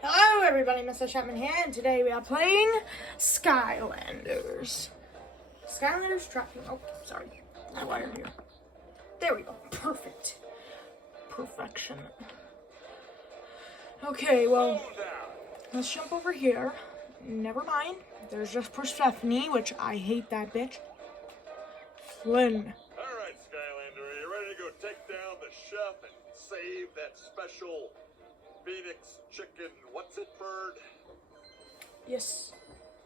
Hello everybody, Mr. Chapman here, and today we are playing Skylanders. Skylanders tracking, oh, sorry, my wire here. There we go, perfect. Perfection. Okay, well, let's jump over here. Never mind, there's just Persephone, which I hate that bitch. Flynn. Alright, Skylander, are you ready to go take down the chef and save that special Phoenix chicken, what's it, bird? Yes.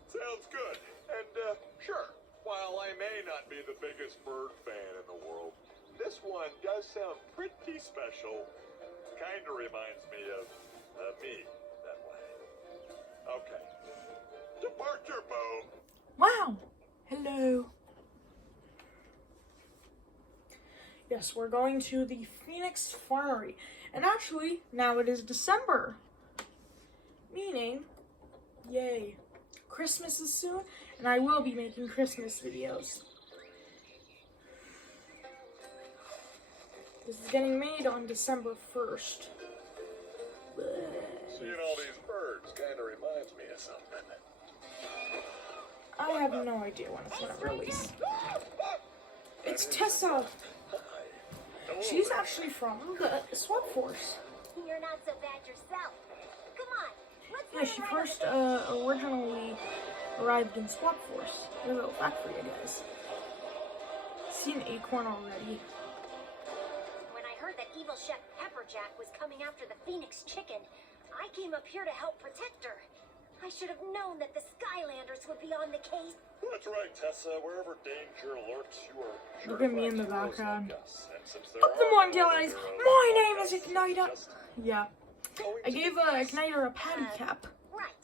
Sounds good. And, sure, while I may not be the biggest bird fan in the world, this one does sound pretty special. Kinda reminds me of, me, that way. Okay. Departure boom. Wow. Hello. Yes, we're going to the Phoenix Farmery. And actually, now it is December. Meaning, yay, Christmas is soon, and I will be making Christmas videos. This is getting made on December 1st. Seeing all these birds kinda reminds me of something. I have no idea when it's going to release. It's Tessa. She's actually from the Swap Force. You're not so bad yourself. Come on, let's Yeah, she first originally arrived in Swap Force. There's a little fact for you guys. See an acorn already. When I heard that evil Chef Pepperjack was coming after the Phoenix chicken, I came up here to help protect her. I should have known that the Skylanders would be on the case. That's right, Tessa. Wherever danger lurks, you are sure Look at to me in find the heroes background. like us. And since there Pokemon are guys, no heroes, my name is that's Igniter. just Yeah, going I to gave be nice. Igniter a patty cap. Right.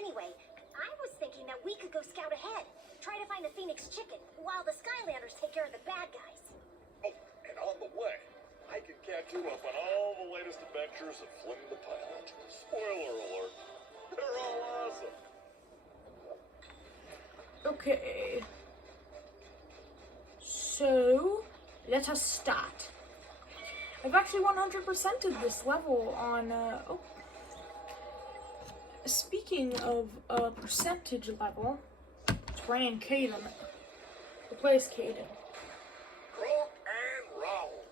Anyway, I was thinking that we could go scout ahead. Try to find the Phoenix chicken while the Skylanders take care of the bad guys. Oh, and on the way, I can catch you up on all the latest adventures of Flynn the Pilot. Spoiler alert, they're all awesome. Okay. So, let us start. I've actually 100%ed this level on, oh. Speaking of a percentage level, it's Brian Caden. Replace Caden. Rock and roll.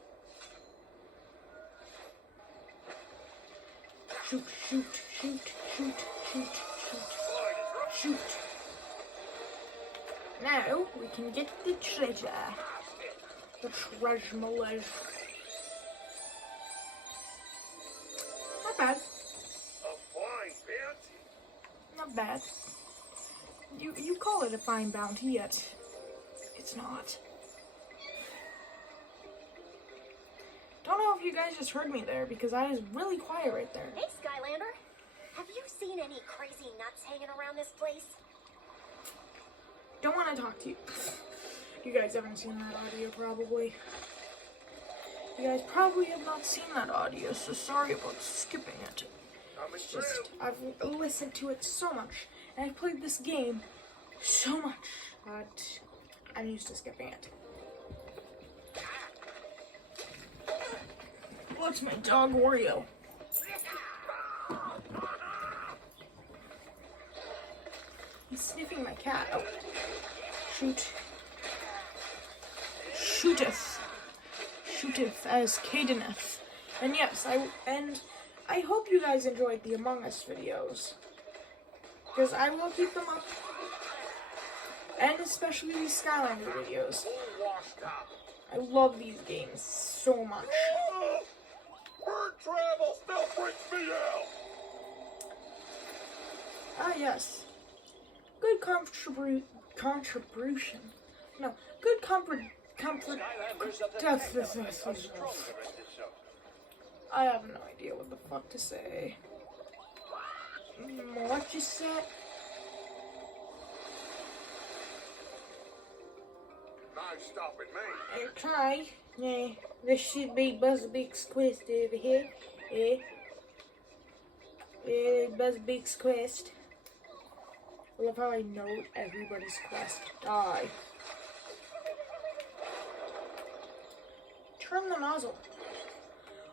Shoot, shoot, shoot, shoot, shoot, shoot, shoot. Now, we can get the treasure. The treasure malage. Not bad. A fine bounty. Not bad. You call it a fine bounty, yet it's not. Don't know if you guys just heard me there, because I was really quiet right there. Hey, Skylander. Have you seen any crazy nuts hanging around this place? Don't want to talk to you. You guys haven't seen that audio, probably. You guys probably have not seen that audio, so sorry about skipping it. It's just, I've listened to it so much, and I've played this game so much that I'm used to skipping it. What's my dog Oreo? He's sniffing my cat. Oh. Shoot. Shooteth. Shooteth as Cadeneth. And yes, I hope you guys enjoyed the Among Us videos, because I will keep them up. And especially these Skylander videos. I love these games so much. Bird travel still freaks me out. Ah, yes. Good contribution. No, good comfort. I have no idea what the fuck to say. What you said? Nice stopping me. Okay. Yeah, this should be Buzzbeak's quest over here. Yeah. Yeah, Buzzbeak's quest. I love how I know everybody's quest. Die. Turn the nozzle.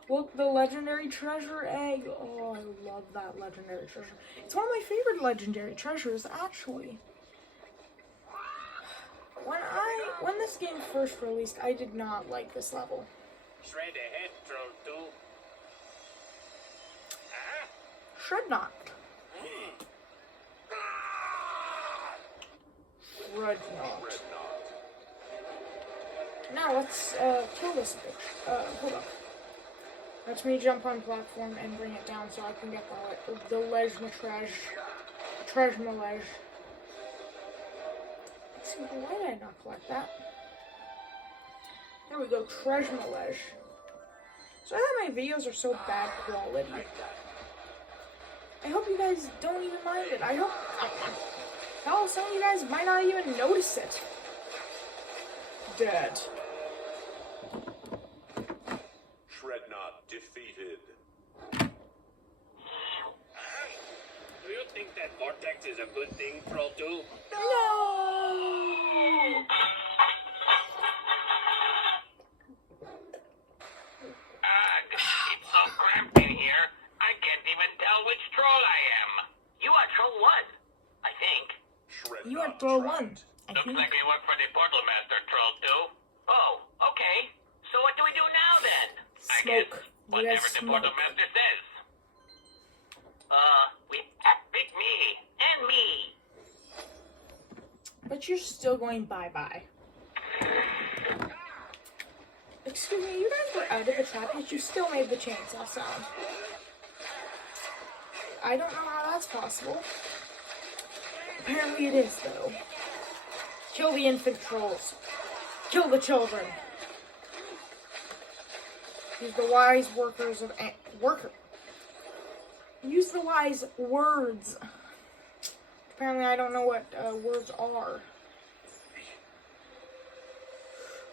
Look, the legendary treasure egg. Oh, I love that legendary treasure. It's one of my favorite legendary treasures, actually. When this game first released, I did not like this level. Shred ahead, Troll 2. Shred not. Shred not. Now let's kill this bitch. Hold up. Let me jump on platform and bring it down so I can get the treasure. Excuse me, why did I not collect that? There we go, treasure. So I thought my videos are so bad quality. I hope you guys don't even mind it. I hope hell, some of you guys might not even notice it. Dead. Shrednut defeated. Do you think that vortex is a good thing, Troll 2? No! It's so cramped in here, I can't even tell which troll I am. You are Troll 1, I think. Shrednut You are Troll 1. trapped. Looks like we work for the Portal Master, Troll 2. Oh, okay. So what do we do now then? I guess Smoke. You guys whatever the smoke. Portal Master says. We pick me and me. But you're still going bye-bye. Excuse me, you guys were out of the trap, yet you still made the chainsaw sound. I don't know how that's possible. Apparently it is, though. Kill the infant trolls. Kill the children. Use the wise workers of Use the wise words. Apparently I don't know what words are.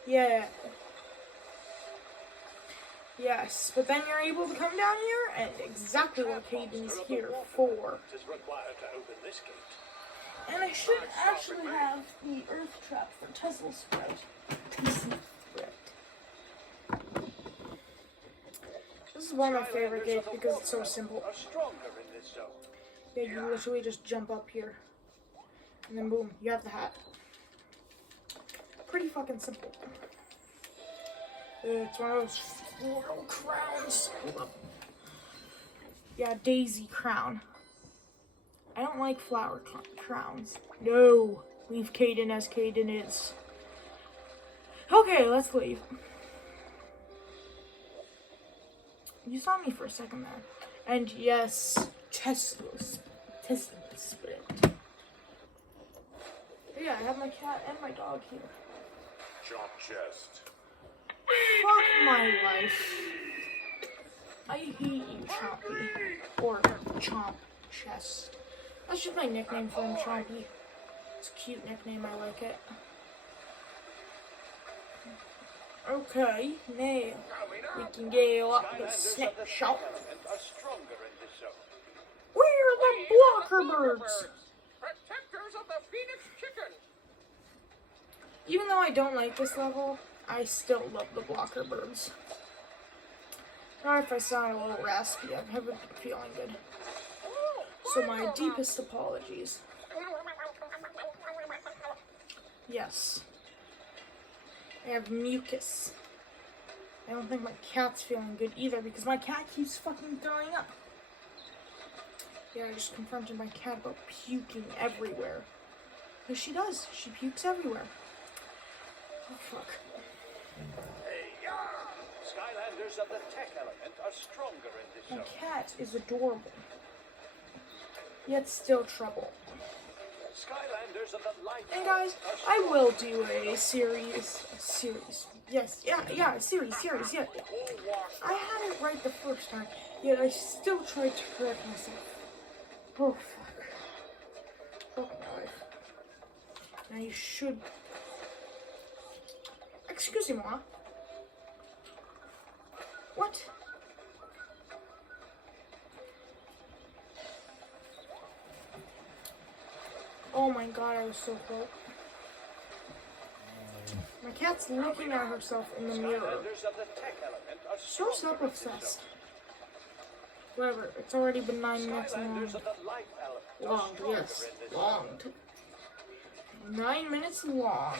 Yeah. Yes, but then you're able to come down here, and exactly what Hayden's here for. It is required to open this gate. And I should actually have the earth trap for Tesla Sprout. This is one of my favorite gates because it's so simple. Are stronger in this zone. Yeah, you literally just jump up here. And then boom, you have the hat. Pretty fucking simple. It's one of those floral crowns. Hold up. Yeah, daisy crown. I don't like flower crowns. No. Leave Caden as Caden is. Okay, let's leave. You saw me for a second there. And yes, Tesla split. Yeah, I have my cat and my dog here. Chop chest. Fuck my life. I hate you, Chompy. Or Chomp Chest. That's just my nickname for him, Chompy. It's a cute nickname, I like it. Okay, now we can go up the snake shop. Are stronger in this zone. Where are the blocker birds? Protectors of the Phoenix Chicken. Even though I don't like this level, I still love the blocker birds. Sorry if I sound a little raspy, I haven't been feeling good. So my deepest apologies. Yes. I have mucus. I don't think my cat's feeling good either because my cat keeps fucking throwing up. Yeah, I just confronted my cat about puking everywhere. Because she does. She pukes everywhere. Oh, fuck. Skylanders of the tech element are stronger in this My zone. cat is adorable. Yet still trouble. Skylanders of the light And guys, I will do a series. Yes, yeah, a series, yeah. I had it right the first time, yet I still tried to correct myself. Oh, fuck. Fuck my life. Now you should... Excusez-moi. What? Oh my god, I was so close. My cat's looking at herself in the mirror. Skylanders of the tech element So self-obsessed. Whatever, it's already been 9 minutes long. Long, yes. Long. 9 minutes long.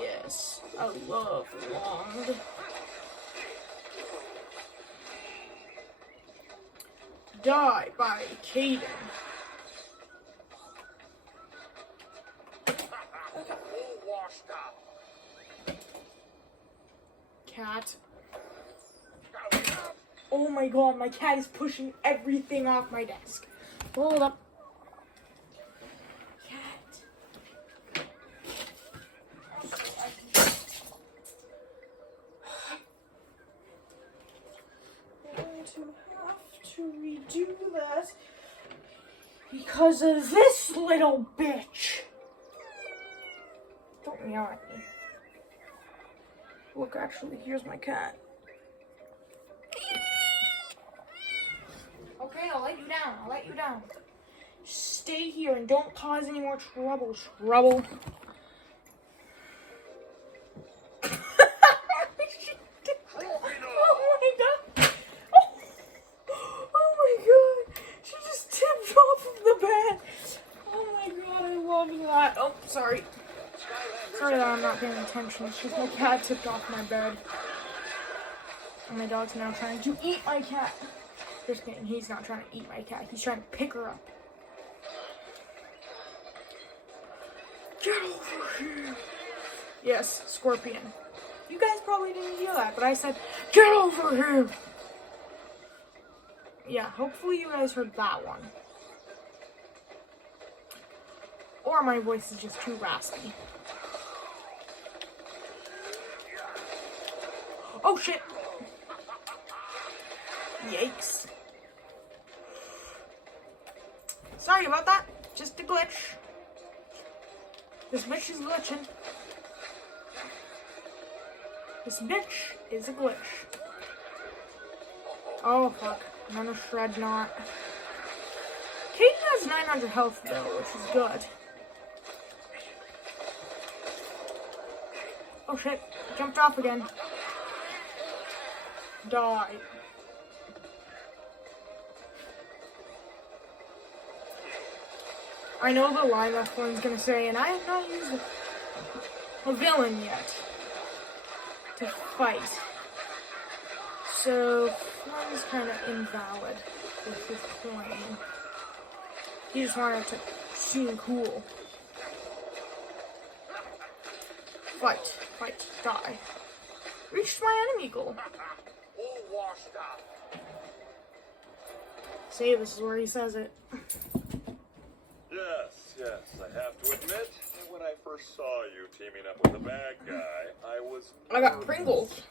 Yes. I love long. Die by Caden. Cat. Oh my god, my cat is pushing everything off my desk. Hold up. Cat. I'm going to have to redo that because of this little bitch. Don't yell at me. Look, actually, here's my cat. Okay, I'll let you down. I'll let you down. Stay here and don't cause any more trouble. Trouble. Oh my god. Oh my god. She just tipped off of the bed. Oh my god, I love that. Oh, sorry. Sorry that I'm not paying attention. It's just my cat tipped off my bed. And my dog's now trying to eat my cat. Just kidding, he's not trying to eat my cat. He's trying to pick her up. Get over here. Yes, Scorpion. You guys probably didn't hear that, but I said, get over here. Yeah, hopefully you guys heard that one. Or my voice is just too raspy. Oh shit! Yikes. Sorry about that. Just a glitch. This bitch is glitching. This bitch is a glitch. Oh fuck. Another shred knot. Kate has 900 health though, which is good. Oh shit. Jumped off again. Die. I know the line that one's gonna say, and I have not used a villain yet to fight. So, Flynn's kind of invalid with his coin. He just wanted to seem cool. Fight, fight, die. Reached my enemy goal. See, this is where he says it. Yes, I have to admit that when I first saw you teaming up with the bad guy, I got Pringles.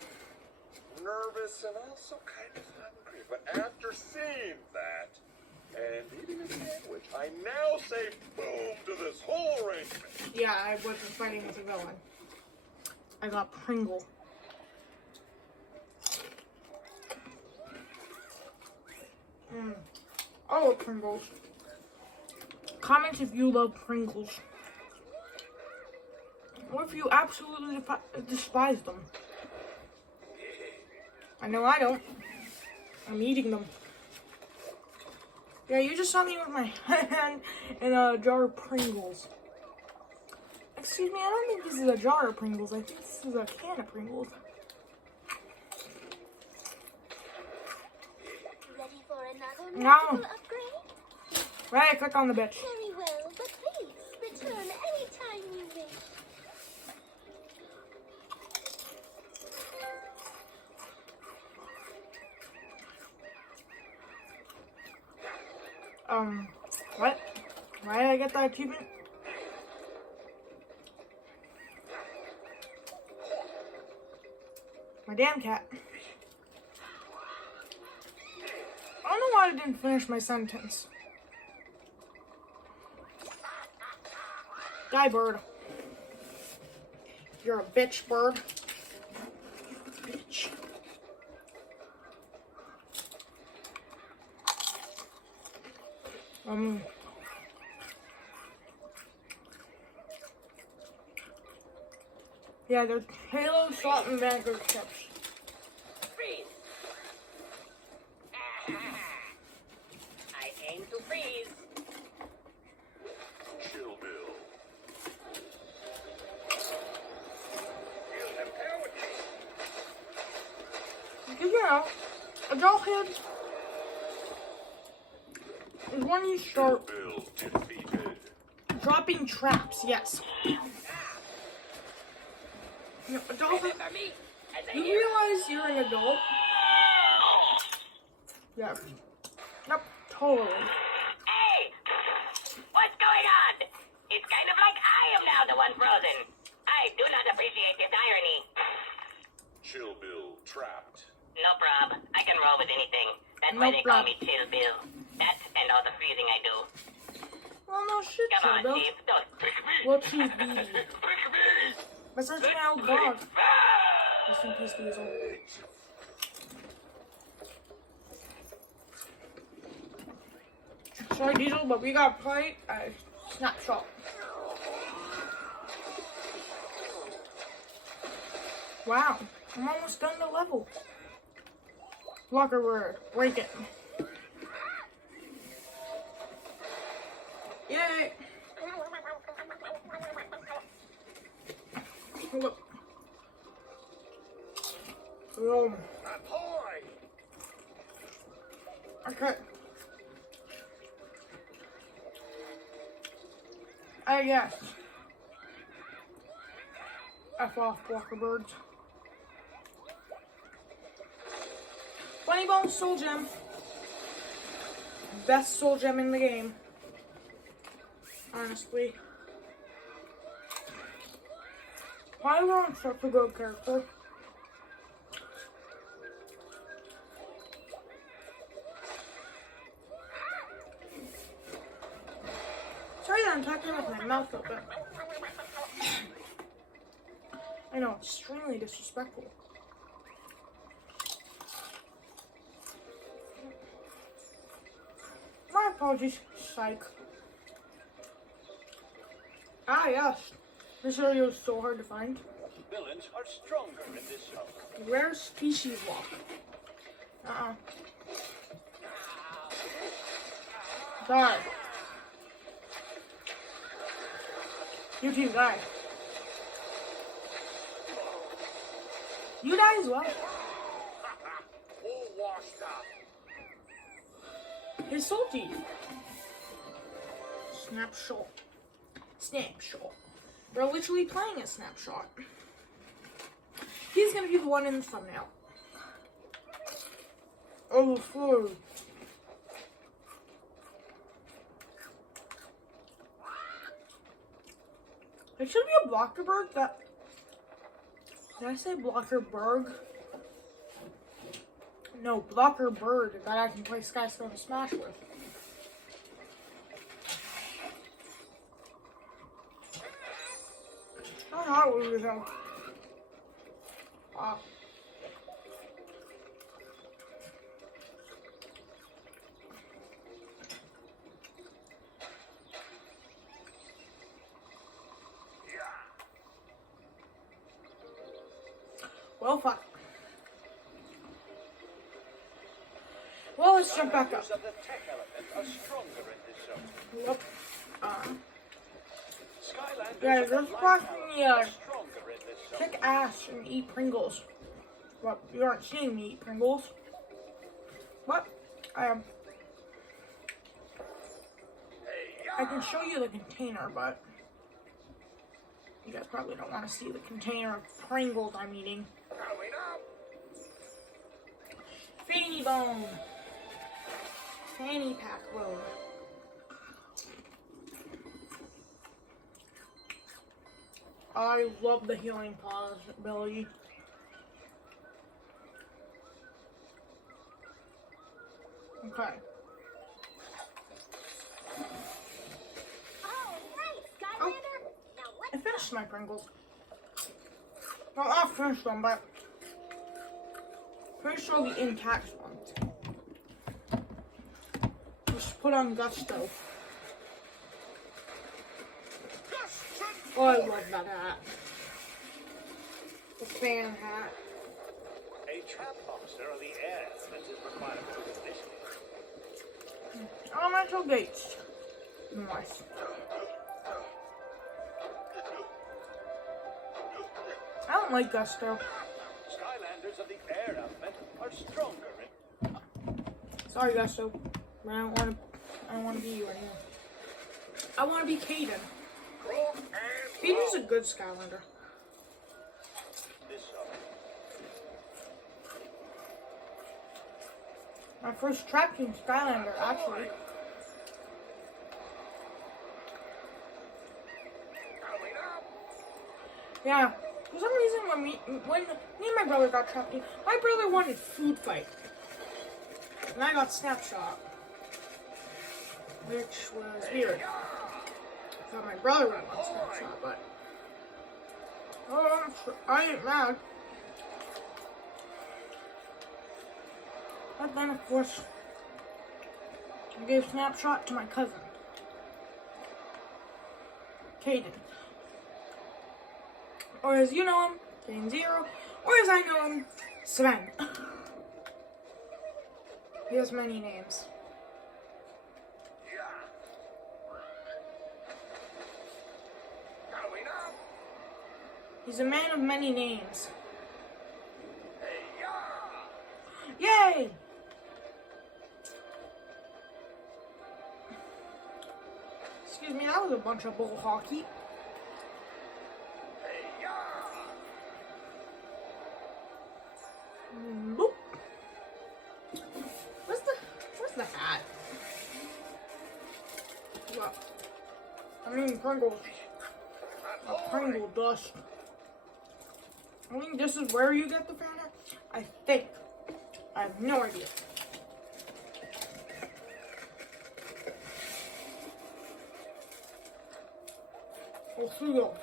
Nervous and also kind of hungry. But after seeing that and eating a sandwich, I now say boom to this whole arrangement. Yeah, I wasn't fighting with a villain. I got Pringle. Oh, Pringles. Comment if you love Pringles. Or if you absolutely despise them. I know I don't. I'm eating them. Yeah, you just saw me with my hand in a jar of Pringles. Excuse me, I don't think this is a jar of Pringles. I think this is a can of Pringles. Ready for another No. magical upgrade? Right, click on the bitch. Very well, but please return anytime you wish. What? Why did I get that achievement? My damn cat. I don't know why I didn't finish my sentence. Die, bird. You're a bitch, bird. Bitch. Yeah, they're Halo Salt and Vinegar chips. to freeze. Chill Bill. You'll have power. Because, you know, adult head is when you start Bill defeated. dropping traps, yes. You know, adult head, Remember me as a you hero. realize you're an adult? Yeah. Yep, totally. Hey! What's going on? It's kind of like I am now the one frozen. I do not appreciate this irony. Chill Bill trapped. No prob. I can roll with anything. That's No why they call prob. me Chill Bill. That and all the freezing I do. Well, no shit, Come on, Shadow. Chief. Don't prick me. We'll choose Weasel. Prick me. But such my old dog. Rest in peace, Weasel. Sorry, Diesel, but we gotta play a snapshot. Wow, I'm almost done the level. Blocker word, break it. Yay! Hold up. Boom. Okay. I guess. F off, blocker birds. 20 bone soul gem. Best soul gem in the game. Honestly. Why wrong such a good character? Sorry that I'm talking with my mouth open. I know, extremely disrespectful. My apologies, psych. Ah, yes. This area is so hard to find. Villains are stronger in this zone. Rare species walk. Die. You two die. You die as well. All washed up. His soul teeth. Snapshot. Snapshot. They're literally playing a snapshot. He's gonna be the one in the thumbnail. Oh, food. There should be a Blockerberg that... Did I say Blockerberg? No, Blockerbird that I can play Skystone Smash with. I don't know what we were. Well, fuck. Well, let's jump back up. Members of the tech element are stronger in this zone. Yep. Skylanders Yeah, of the let's light walk tower in the, are stronger in this zone. kick ass and eat Pringles. Well, you aren't seeing me eat Pringles. What? I can show you the container, but you guys probably don't want to see the container of Pringles I'm eating. Fanny bone. Fanny pack bone. I love the healing possibility. Okay. Oh, right, Skylander. Now I let's finished my Pringles. Well, not finished them, but pretty sure the intact ones. Just put on Gusto. Oh, I love that hat. The fan hat. A trap monster of the air element is required for this game. Elemental gates. Nice. I don't like Gusto. Skylanders of the air element are stronger in... Sorry, Gusto. But I don't want to be you anymore. I want to be Caden. Caden's a good Skylander. This summer. My first trap team Skylander, actually. Yeah. For some reason, when me and my brother got trapped team, my brother wanted food fight, and I got snapshot, which was weird. I thought my brother would want snapshot, but I ain't mad. But then, of course, I gave snapshot to my cousin, Caden. Or as you know him, Caden Zero. Or as I know him, Sven. He has many names. He's a man of many names. Yay! Excuse me, that was a bunch of bull hockey. Boop. Where's the hat? What? I mean Pringles. Pringle dust. I think this is where you get the fan hat? I think. I have no idea. Let's go.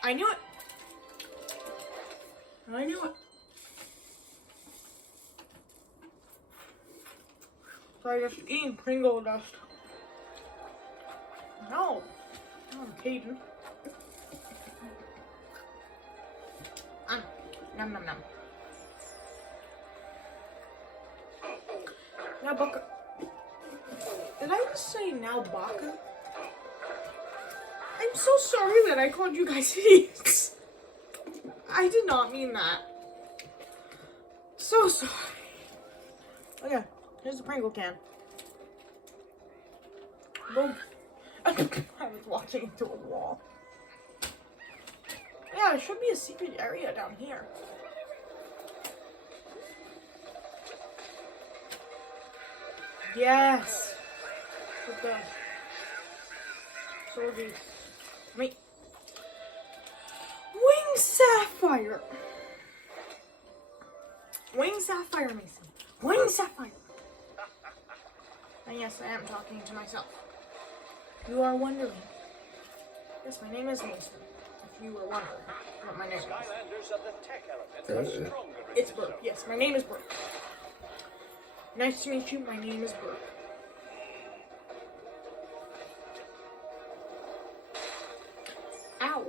I knew it. I knew it. So I just eating Pringle dust. No. I'm Caden. Nom nom nom. Now Baka. Did I just say now Baka? I'm so sorry that I called you guys idiots. I did not mean that. So sorry. Oh yeah, here's the Pringle can. Boom. I was walking into a wall. Yeah, there should be a secret area down here. Yes. With the soldiers. Wait. Wing Sapphire. Wing Sapphire, Mason. Wing Sapphire. And yes, I am talking to myself. You are wondering. Yes, my name is Mason. If you were wondering what my name is. Skylanders of the tech element are stronger in It's this Burke. zone. Yes, my name is Burke. Nice to meet you. My name is Burke. Ow.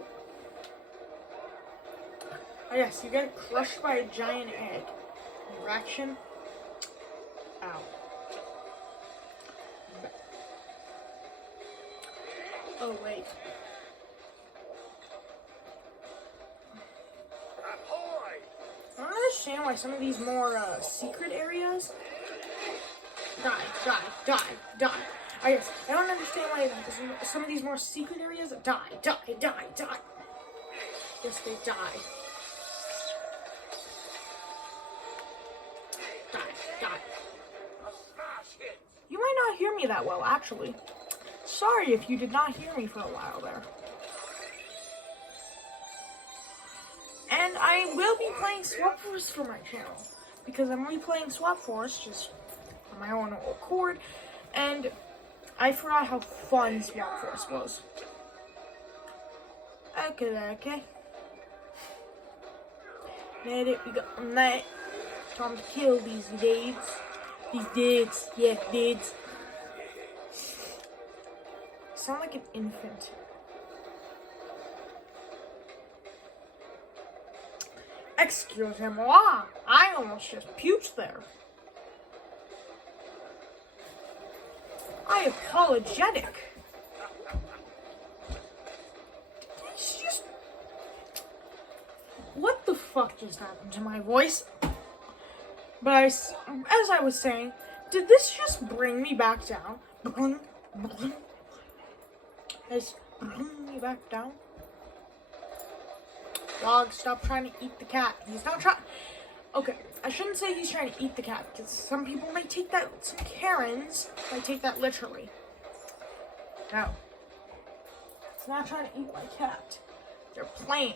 Oh yes, you get crushed by a giant egg. Reaction. Ow. Oh wait. I don't understand why some of these more secret areas die. I guess I don't understand why some of these more secret areas die. Yes, they die. Die. You might not hear me that well, actually. Sorry if you did not hear me for a while there. And I will be playing Swap Force for my channel, because I'm replaying Swap Force just on my own accord, and I forgot how fun Swap Force was. Okay. Let it be gone. Night. Time to kill these dudes. Yeah, dudes. Sound like an infant. Excuse me, I almost just puked there. I apologetic. It's just... What the fuck just happened to my voice? But as I was saying, did this just bring me back down? Just bring me back down? Dog, stop trying to eat the cat. He's not trying... Okay, I shouldn't say he's trying to eat the cat, because some people might take that... Some Karens might take that literally. No. It's not trying to eat my cat. They're playing.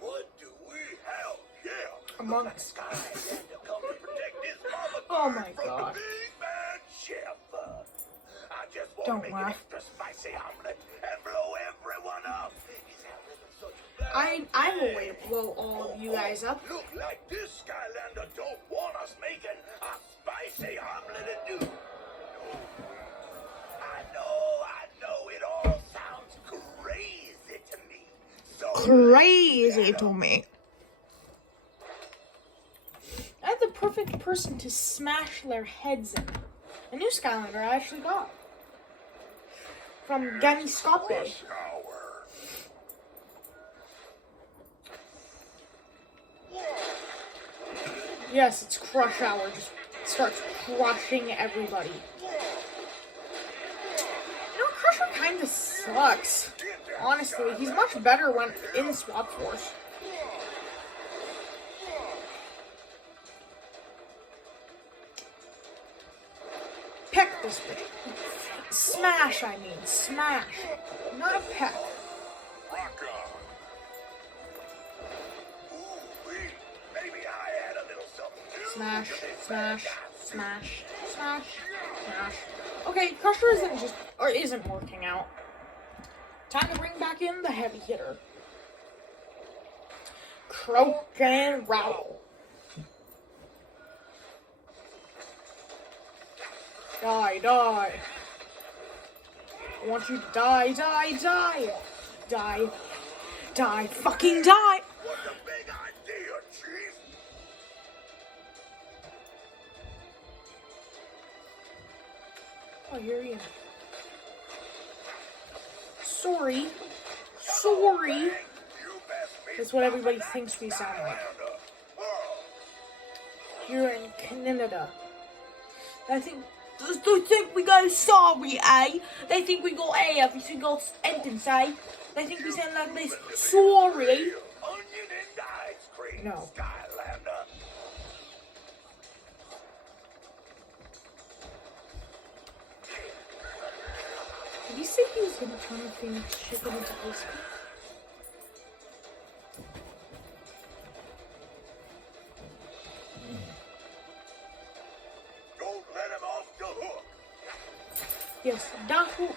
What do we have here? Among Us. Skylander come to protect his mama Oh my from god. the big bad chef. I just want Don't to make laugh. an extra spicy omelet and blow everyone up. Is that little such a bad I have a way to blow all of you guys up. Look like this Skylander don't want us making a spicy omelet and do. I know, it all sounds crazy to me. So Crazy to me. I'm the perfect person to smash their heads in. A new Skylander I actually got. From Gammy Scope. Yes, it's Crush Hour. Just starts crushing everybody. You know, Crusher kind of sucks. Honestly, he's much better when in Swap Force. Peck this bitch. Smash, I mean. Smash. Not a peck. rock on. Ooh-wee. Maybe I had a little something too. Smash, smash, smash, smash, smash. Okay, Crusher isn't working out. Time to bring back in the heavy hitter. Croak and Rattle. Die, die. I want you to die, die, die. Die. Die, fucking die. What's the big idea, Chief? Oh, here he is. Sorry. Sorry. You best be That's what everybody thinks we sound like. Skylander. Oh. Here in Canada. They think we go sorry, eh? They think we go every single sentence, eh? They think we sound like this. Sorry. Onion and ice cream, No. Skylander. Did he say he was gonna turn the Phoenix chicken into ice cream? Don't let him off the hook. Yes, da hook.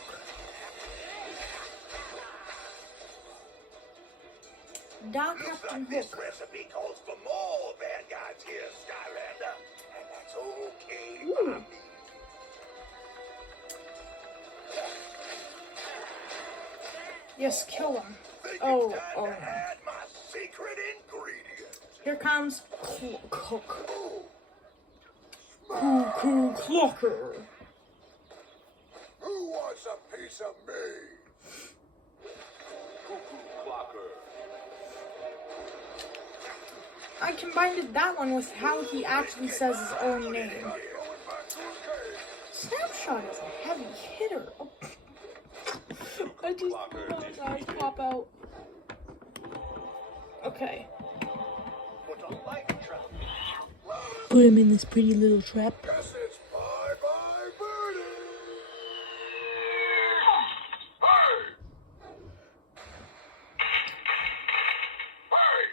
Da Looks Captain like this Hook. recipe calls for more bad guys here, Skylander. And that's okay Ooh. by me. Yes, kill him. Think Oh, it's time oh to no. add my secret ingredient. Here comes Cook. Cuckoo Clocker. Who wants a piece of me? Cuckoo Clocker. I combined that one with how he actually says his own name. Snapshot is a heavy hitter. Oh. I just let his eyes pop out. Okay. Put on light trap. Put him in this pretty little trap. Guess it's bye-bye birdie.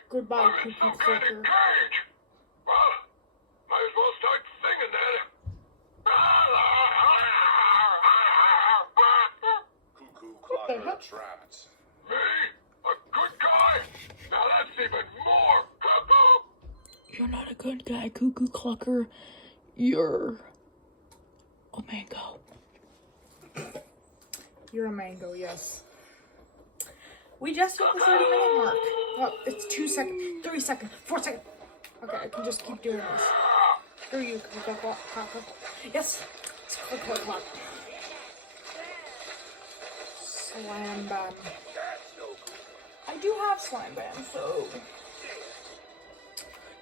Goodbye, Cuckoo Clicker. Might as well start singing that. Cuckoo What the heck? trapped. Me? A good guy? Now that's even more cuckoo. You're not a good guy, Cuckoo Clucker. You're a mango. You're a mango, yes. We just hit the 30-minute mark. Oh, it's 2 seconds, 3 seconds, 4 seconds. Okay, I can just keep doing this. Screw you, clock. Yes, it's clock. Slam bam. I do have slime bam, so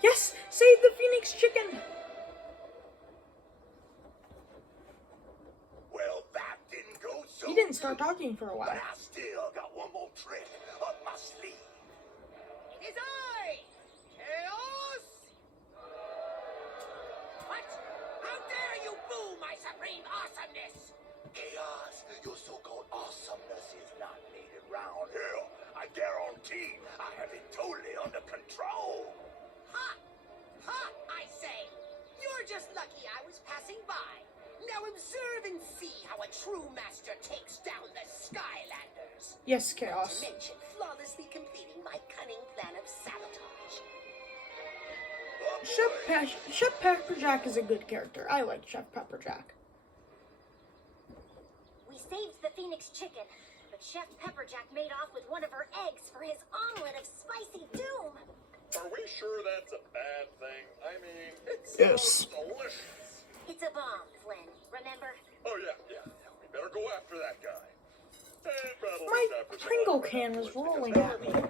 yes, save the Phoenix chicken. Well, that didn't go so. He didn't start talking for a while. But I still got one more trick up my sleeve. It is I, Chaos! What? How dare you boo my supreme awesomeness? Chaos, your so-called awesomeness is not needed round here. I guarantee I have it totally under control. Ha! Ha, I say! You're just lucky I was passing by. Now observe and see how a true master takes down the Skylanders. Yes, Not Chaos. to mention flawlessly completing my cunning plan of sabotage. Chef Pepperjack is a good character. I like Chef Pepperjack. We saved the Phoenix chicken, but Chef Pepperjack made off with one of her eggs for his omelet of spicy doom. Are we sure that's a bad thing? I mean, it Yes. sounds delicious. It's a bomb, Flynn, remember? Oh, yeah. We better go after that guy. And battle My the Sapphire Pringle Sapphire can was because rolling never at me. mind.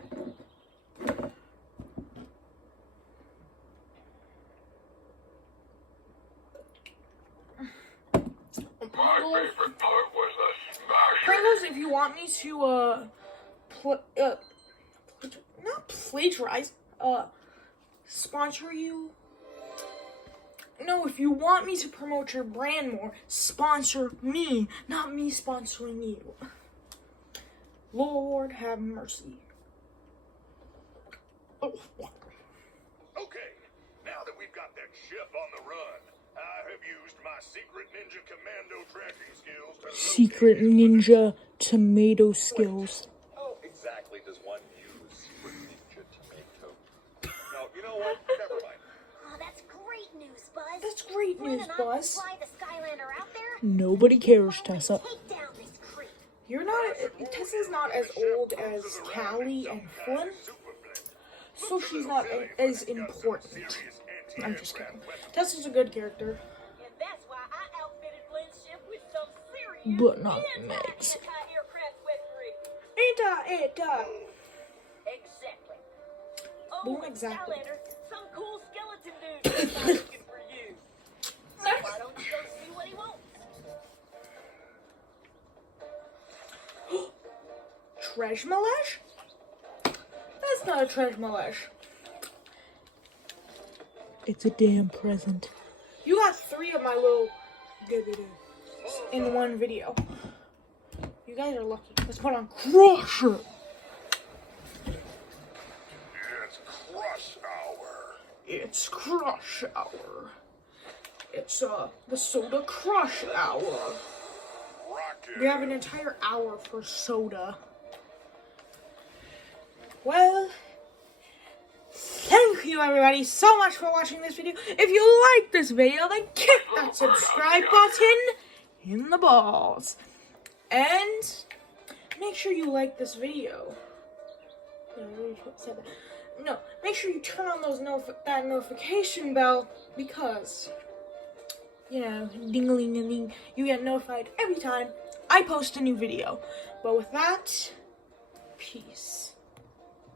Pringles, if you want me to, not plagiarize, sponsor you. No, if you want me to promote your brand more, sponsor me, not me sponsoring you. Lord have mercy. Oh. Okay, now that we've got that ship on the run, I have used my secret ninja commando tracking skills to Secret ninja tomato skills. How exactly does one use secret ninja tomato? No, you know what? Never mind. Oh, that's great news, Buzz. That's great Flynn news, and I will Buzz. fly the Skylander out there. Nobody cares, Tessa. Take down this creep. You're not. Tessa's not as old as Callie and Flynn, so she's not as important. I'm just kidding. Tessa's a good character, And that's why I outfitted Flynn's ship with some serious but not Meg's. anti-aircraft weaponry. Ain't Exactly. Boom, and exactly. Skylander, some cool skeleton dude is asking for you. So why don't you go see what he wants? Treasure Malash? That's not a treasure malash. It's a damn present. You got 3 of my little in one video. You guys are lucky. Let's put on Crusher. It's crush hour. It's Crush Hour. It's the Soda Crush Hour. Rocket. We have an entire hour for soda. Well, thank you everybody so much for watching this video. If you like this video, then kick that subscribe button in the balls. And make sure you like this video. No, I already said that. No, make sure you turn on those that notification bell because, you know, ding-a-ling-a-ling, you get notified every time I post a new video. But with that,